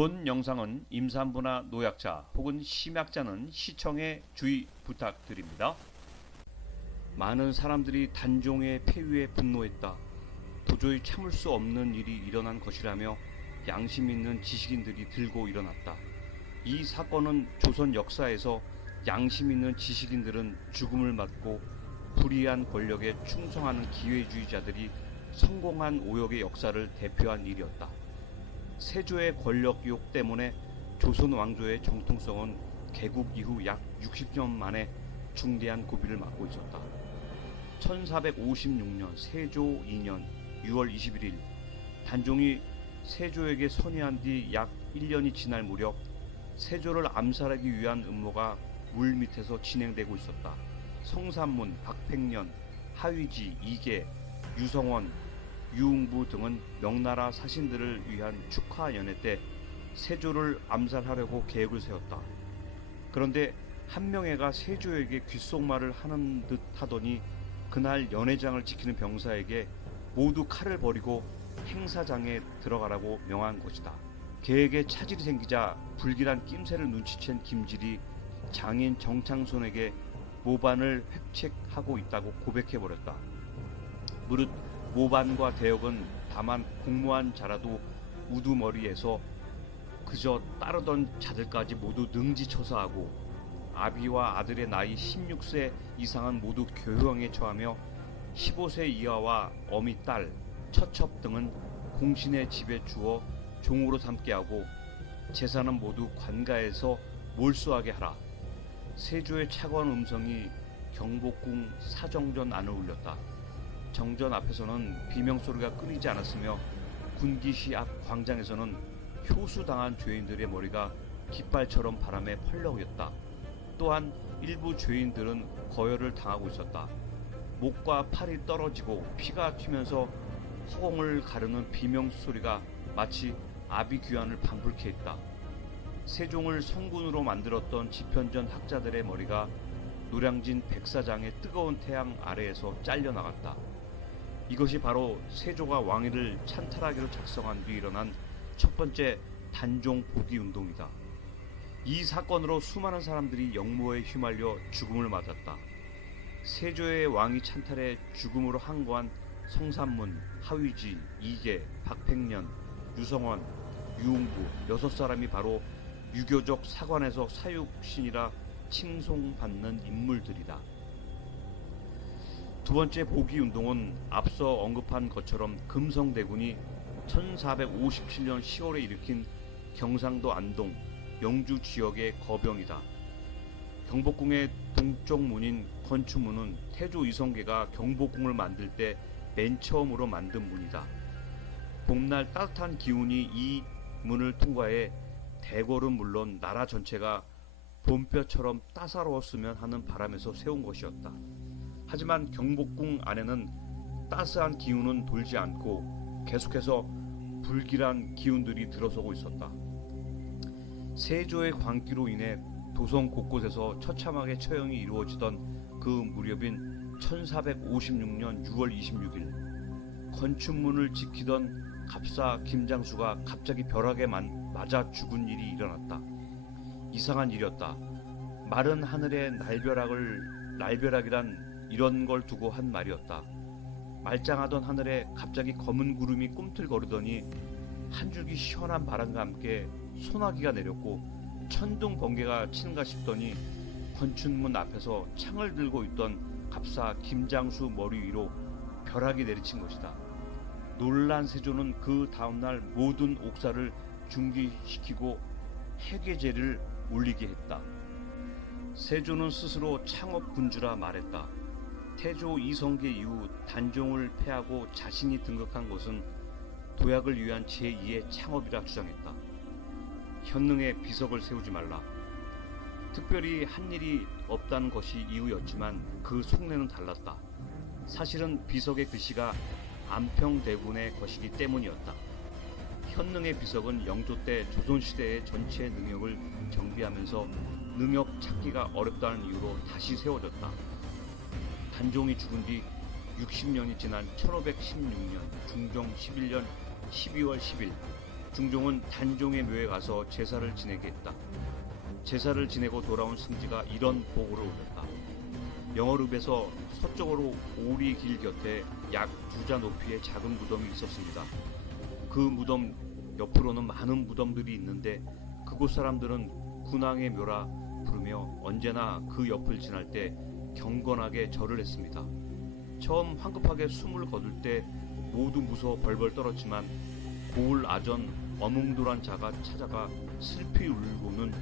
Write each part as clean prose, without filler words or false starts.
본 영상은 임산부나 노약자 혹은 심약자는 시청에 주의 부탁드립니다. 많은 사람들이 단종의 폐위에 분노했다. 도저히 참을 수 없는 일이 일어난 것이라며 양심 있는 지식인들이 들고 일어났다. 이 사건은 조선 역사에서 양심 있는 지식인들은 죽음을 맞고 불의한 권력에 충성하는 기회주의자들이 성공한 오역의 역사를 대표한 일이었다. 세조의 권력욕 때문에 조선 왕조의 정통성은 개국 이후 약 60년 만에 중대한 고비를 맞고 있었다. 1456년 세조 2년 6월 21일 단종이 세조에게 선의한 뒤 약 1년이 지날 무렵 세조를 암살하기 위한 음모가 물밑에서 진행되고 있었다. 성삼문, 박팽년, 하위지, 이계, 유성원, 유흥부 등은 명나라 사신들을 위한 축하 연회 때 세조를 암살하려고 계획을 세웠다. 그런데 한 명애가 세조에게 귓속말을 하는 듯 하더니 그날 연회장을 지키는 병사에게 모두 칼을 버리고 행사장에 들어가라고 명한 것이다. 계획에 차질이 생기자 불길한 낌새를 눈치챈 김질이 장인 정창손에게 모반을 획책하고 있다고 고백해버렸다. 무릇 모반과 대역은 다만 공무원 자라도 우두머리에서 그저 따르던 자들까지 모두 능지처사하고 아비와 아들의 나이 16세 이상은 모두 교형에 처하며 15세 이하와 어미 딸, 처첩 등은 공신의 집에 주어 종으로 삼게 하고 재산은 모두 관가에서 몰수하게 하라. 세조의 차가운 음성이 경복궁 사정전 안을 울렸다. 정전 앞에서는 비명소리가 끊이지 않았으며 군기시 앞 광장에서는 효수당한 죄인들의 머리가 깃발처럼 바람에 펄럭였다. 또한 일부 죄인들은 거열을 당하고 있었다. 목과 팔이 떨어지고 피가 튀면서 허공을 가르는 비명소리가 마치 아비규환을 방불케 했다. 세종을 성군으로 만들었던 지편전 학자들의 머리가 노량진 백사장의 뜨거운 태양 아래에서 잘려나갔다. 이것이 바로 세조가 왕위를 찬탈하기로 작성한 뒤 일어난 첫 번째 단종 복위 운동이다. 이 사건으로 수많은 사람들이 역모에 휘말려 죽음을 맞았다. 세조의 왕위 찬탈에 죽음으로 항거한 성삼문, 하위지, 이계, 박팽년, 유성원, 유흥부 6사람이 바로 유교적 사관에서 사육신이라 칭송받는 인물들이다. 두 번째 복위운동은 앞서 언급한 것처럼 금성대군이 1457년 10월에 일으킨 경상도 안동, 영주 지역의 거병이다. 경복궁의 동쪽 문인 건추문은 태조 이성계가 경복궁을 만들 때 맨 처음으로 만든 문이다. 봄날 따뜻한 기운이 이 문을 통과해 대궐은 물론 나라 전체가 봄볕처럼 따사로웠으면 하는 바람에서 세운 것이었다. 하지만 경복궁 안에는 따스한 기운은 돌지 않고 계속해서 불길한 기운들이 들어서고 있었다. 세조의 광기로 인해 도성 곳곳에서 처참하게 처형이 이루어지던 그 무렵인 1456년 6월 26일 건춘문을 지키던 갑사 김장수가 갑자기 벼락에 맞아 죽은 일이 일어났다. 이상한 일이었다. 마른 하늘에 날벼락이란 이런 걸 두고 한 말이었다. 말짱하던 하늘에 갑자기 검은 구름이 꿈틀거리더니 한 줄기 시원한 바람과 함께 소나기가 내렸고 천둥 번개가 치는가 싶더니 건춘문 앞에서 창을 들고 있던 갑사 김장수 머리 위로 벼락이 내리친 것이다. 놀란 세조는 그 다음날 모든 옥사를 중기시키고 해괴제를 올리게 했다. 세조는 스스로 창업군주라 말했다. 태조 이성계 이후 단종을 패하고 자신이 등극한 것은 도약을 위한 제2의 창업이라 주장했다. 현능에 비석을 세우지 말라. 특별히 한 일이 없다는 것이 이유였지만 그 속내는 달랐다. 사실은 비석의 글씨가 안평대군의 것이기 때문이었다. 현능의 비석은 영조 때 조선시대의 전체 능력을 정비하면서 능력 찾기가 어렵다는 이유로 다시 세워졌다. 단종이 죽은 뒤 60년이 지난 1516년 중종 11년 12월 10일 중종은 단종의 묘에 가서 제사를 지내게 했다. 제사를 지내고 돌아온 승지가 이런 보고를 올렸다. 영월읍에서 서쪽으로 오리길 곁에 약 2자 높이의 작은 무덤이 있었습니다. 그 무덤 옆으로는 많은 무덤들이 있는데 그곳 사람들은 군왕의 묘라 부르며 언제나 그 옆을 지날 때 경건하게 절을 했습니다. 처음 황급하게 숨을 거둘 때 모두 무서워 벌벌 떨었지만 고을 아전 어뭉돌한 자가 찾아가 슬피 울고는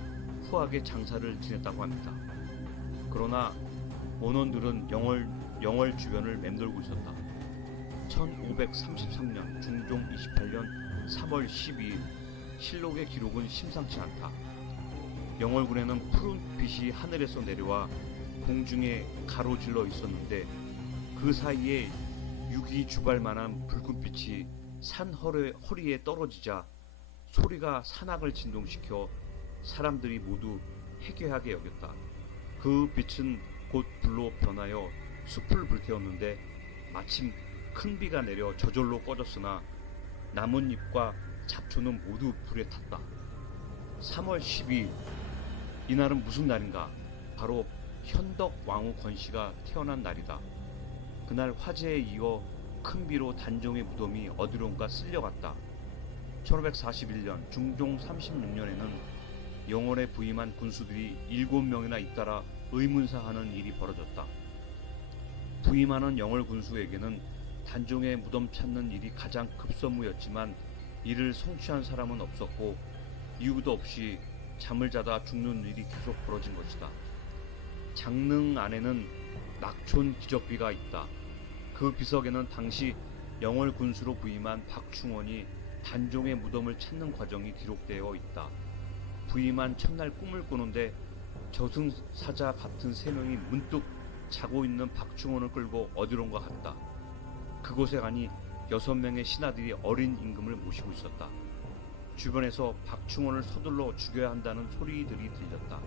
후하게 장사를 지냈다고 합니다. 그러나 원원들은 영월 주변을 맴돌고 있었다. 1533년 중종 28년 3월 12일 실록의 기록은 심상치 않다. 영월군에는 푸른 빛이 하늘에서 내려와 공중에 가로질러 있었는데 그 사이에 유기주발만한 붉은빛이 산 허리에 떨어지자 소리가 산악을 진동시켜 사람들이 모두 해괴하게 여겼다. 그 빛은 곧 불로 변하여 숲을 불태웠는데 마침 큰 비가 내려 저절로 꺼졌으나 나뭇잎과 잡초는 모두 불에 탔다. 3월 12일 이날은 무슨 날인가? 바로 현덕 왕후 권씨가 태어난 날이다. 그날 화재에 이어 큰 비로 단종의 무덤이 어디론가 쓸려갔다. 1541년 중종 36년에는 영월에 부임한 군수들이 7명이나 잇따라 의문사하는 일이 벌어졌다. 부임하는 영월 군수에게는 단종의 무덤 찾는 일이 가장 급선무였지만 이를 성취한 사람은 없었고 이유도 없이 잠을 자다 죽는 일이 계속 벌어진 것이다. 장릉 안에는 낙촌 기적비가 있다. 그 비석에는 당시 영월 군수로 부임한 박충원이 단종의 무덤을 찾는 과정이 기록되어 있다. 부임한 첫날 꿈을 꾸는데 저승사자 같은 3명이 문득 자고 있는 박충원을 끌고 어디론가 갔다. 그곳에 가니 6명의 신하들이 어린 임금을 모시고 있었다. 주변에서 박충원을 서둘러 죽여야 한다는 소리들이 들렸다.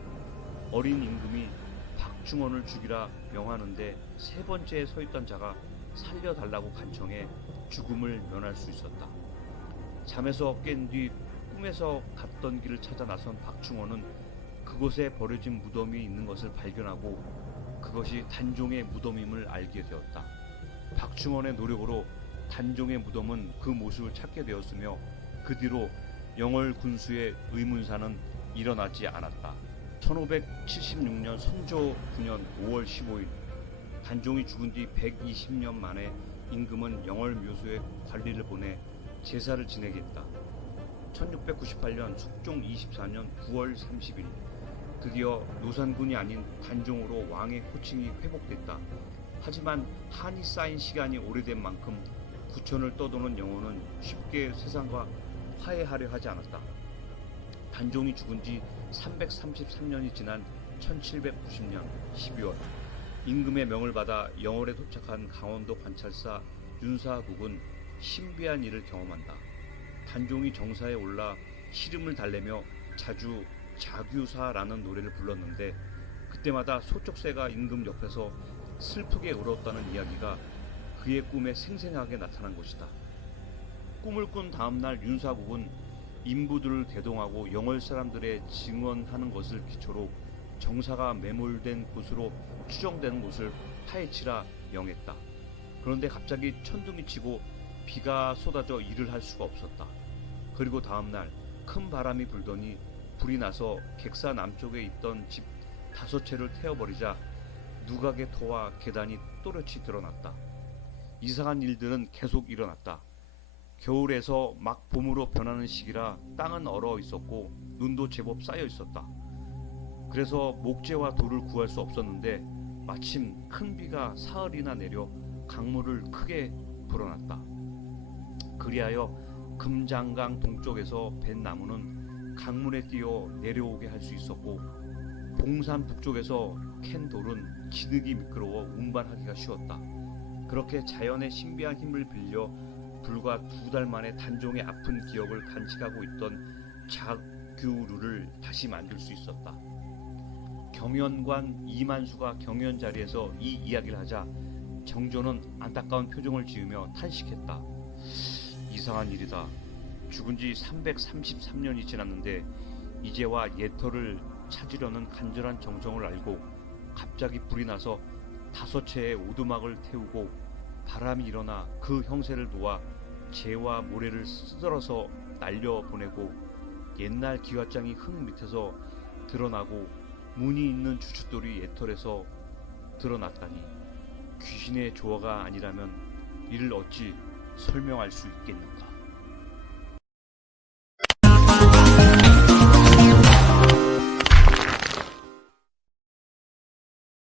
어린 임금이 박충원을 죽이라 명하는데 3번째에 서 있던 자가 살려달라고 간청해 죽음을 면할 수 있었다. 잠에서 깬 뒤 꿈에서 갔던 길을 찾아 나선 박충원은 그곳에 버려진 무덤이 있는 것을 발견하고 그것이 단종의 무덤임을 알게 되었다. 박충원의 노력으로 단종의 무덤은 그 모습을 찾게 되었으며 그 뒤로 영월 군수의 의문사는 일어나지 않았다. 1576년 선조 9년 5월 15일 단종이 죽은 뒤 120년 만에 임금은 영월 묘소에 관리를 보내 제사를 지내게 했다. 1698년 숙종 24년 9월 30일 드디어 노산군이 아닌 단종으로 왕의 호칭이 회복됐다. 하지만 한이 쌓인 시간이 오래된 만큼 구천을 떠도는 영혼은 쉽게 세상과 화해하려 하지 않았다. 단종이 죽은 지 333년이 지난 1790년 12월 임금의 명을 받아 영월에 도착한 강원도 관찰사 윤사국은 신비한 일을 경험한다. 단종이 정사에 올라 시름을 달래며 자주 자규사라는 노래를 불렀는데 그때마다 소쩍새가 임금 옆에서 슬프게 울었다는 이야기가 그의 꿈에 생생하게 나타난 것이다. 꿈을 꾼 다음날 윤사국은 인부들을 대동하고 영월 사람들의 증언하는 것을 기초로 정사가 매몰된 곳으로 추정되는 곳을 파헤치라 명했다. 그런데 갑자기 천둥이 치고 비가 쏟아져 일을 할 수가 없었다. 그리고 다음날 큰 바람이 불더니 불이 나서 객사 남쪽에 있던 집 5채를 태워버리자 누각의 터와 계단이 또렷이 드러났다. 이상한 일들은 계속 일어났다. 겨울에서 막 봄으로 변하는 시기라 땅은 얼어 있었고 눈도 제법 쌓여 있었다. 그래서 목재와 돌을 구할 수 없었는데 마침 큰 비가 사흘이나 내려 강물을 크게 불어났다. 그리하여 금장강 동쪽에서 벤 나무는 강물에 뛰어 내려오게 할 수 있었고 봉산 북쪽에서 캔 돌은 진흙이 미끄러워 운반하기가 쉬웠다. 그렇게 자연의 신비한 힘을 빌려 불과 2달 만에 단종의 아픈 기억을 간직하고 있던 자규루를 다시 만들 수 있었다. 경연관 이만수가 경연 자리에서 이 이야기를 하자 정조는 안타까운 표정을 지으며 탄식했다. 이상한 일이다. 죽은 지 333년이 지났는데 이제와 예터를 찾으려는 간절한 정성을 알고 갑자기 불이 나서 5채의 오두막을 태우고 바람이 일어나 그 형세를 놓아 재와 모래를 쓰들어서 날려보내고 옛날 기와장이 흙 밑에서 드러나고 문이 있는 주춧돌이 예털에서 드러났다니 귀신의 조화가 아니라면 이를 어찌 설명할 수 있겠는가.